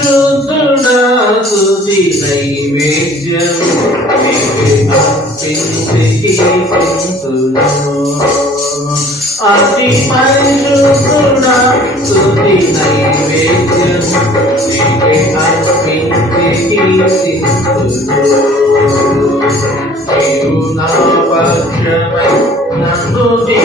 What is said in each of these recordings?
స్తుతుడాసుతి నైవేద్యము అతి పరిశుద్ధుడా స్తుతి నైవేద్యము అర్పించేకి నన్ను నీ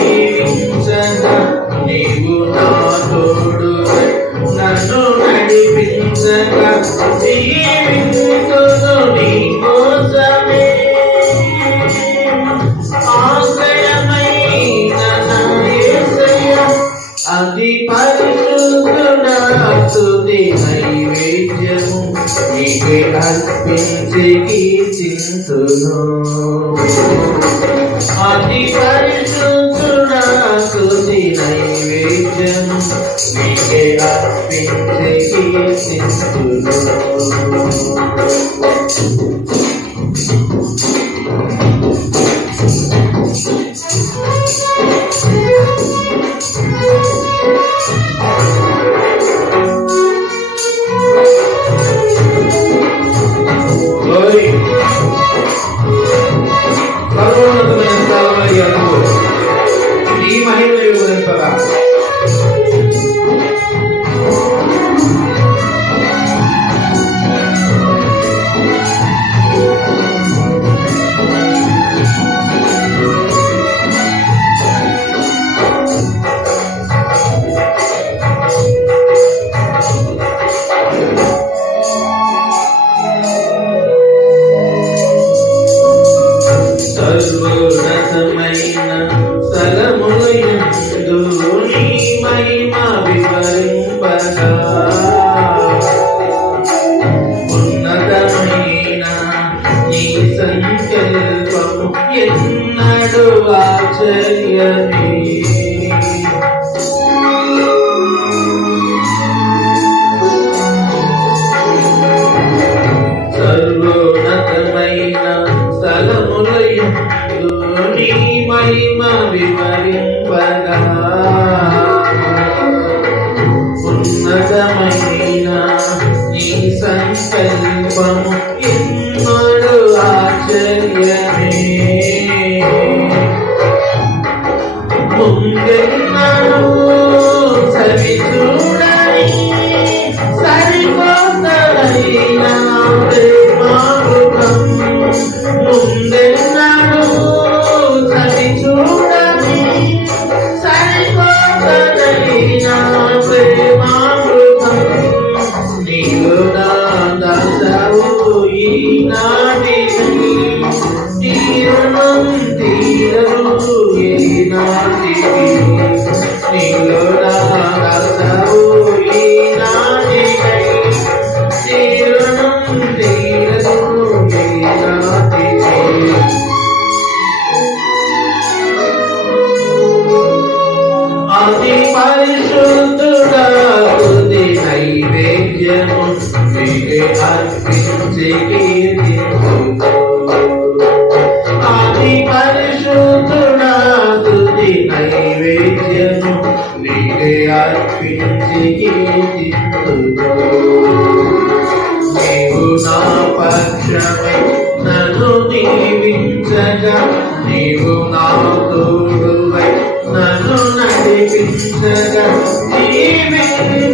Amen.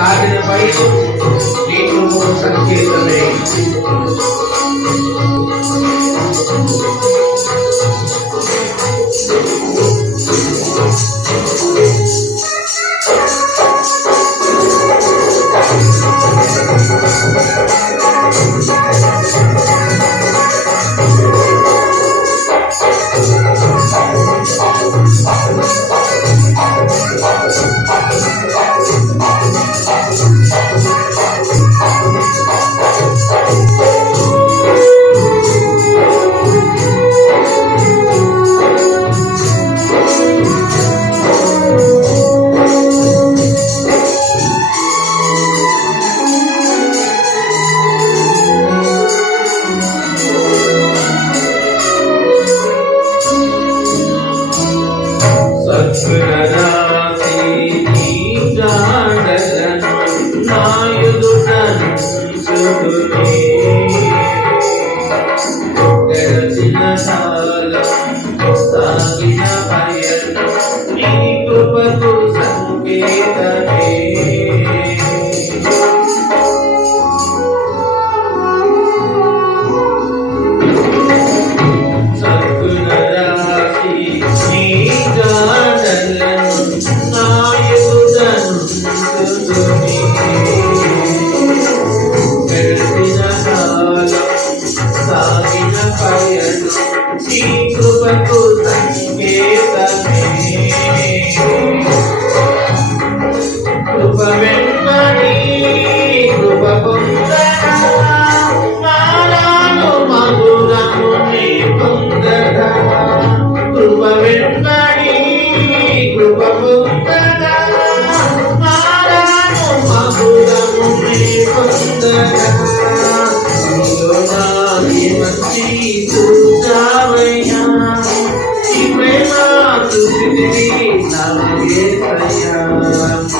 कार्य पड़े लेकिन संकेत रहे Yes. నా